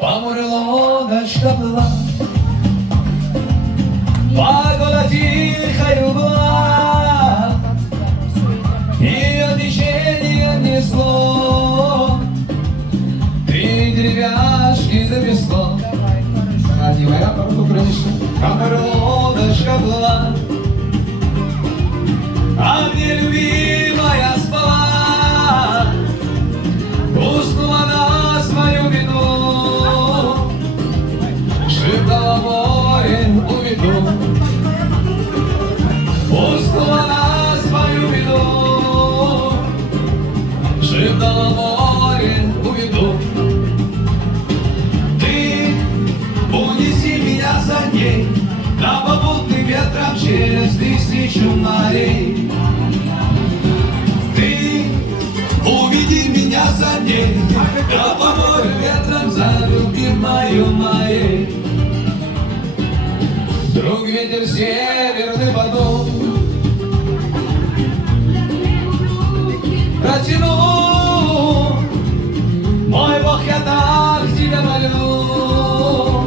По морю лодочка плыла, погода тихая была, ее течение несло, три деревяшки завесло. Не моя порта, конечно. По морю лодочка плыла, а где любимая спала, уснула на свою беду, шептала море уведу, уснула на свою беду, шептала море уведу. Ты унеси меня за ней, на попутным ветром через тысячу морей. Ты уведи меня за ней, да по морю ветром за любимою моей. Вдруг ветер северный подул, протянул, мой Бог, я так тебя молю,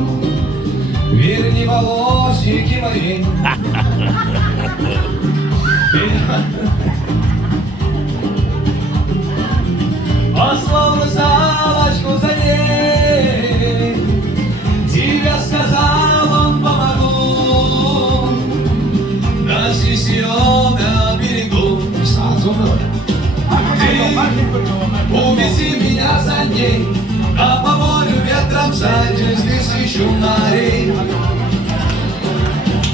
верни волосики мои. Послал русалочку за ней, тебе сказал он помогу, дождись ее на берегу. Ты увези меня за ней, а по морю ветром через тысячу морей.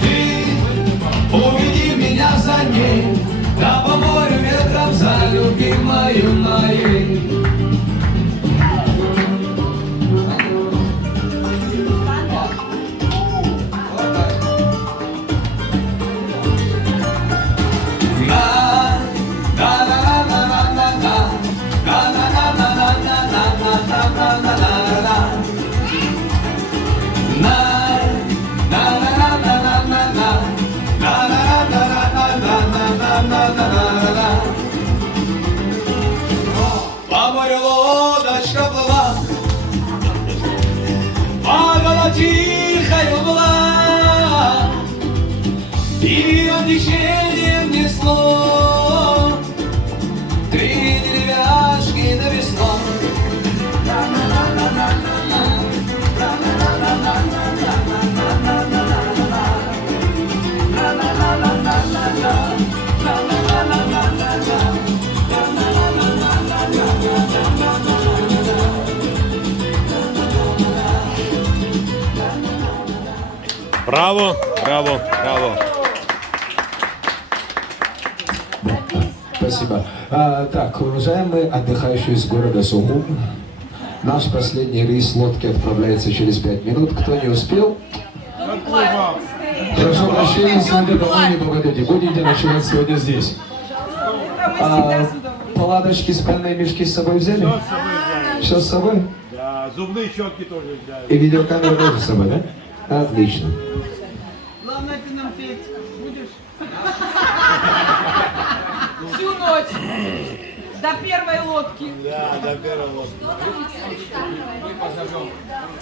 Ты уведи меня за ней, да по морю ветром за любимою моей. По морю лодочка плыла, погода тихая была, ее течением несло, три деревяшки на весло. Браво, браво, браво. Спасибо. Так, уважаемые отдыхающие из города Сухум, наш последний рейс лодки отправляется через 5 минут. Кто не успел, прошу прощения, с вами домой не попадете. Будете ночевать сегодня здесь. Палаточки, спальные мешки с собой взяли? Все с собой взяли. Все с собой? Да, зубные щетки тоже взяли. И видеокамеру тоже с собой, да? Отлично. Главное, ты нам петь будешь? Всю ночь. До первой лодки. Да, до первого.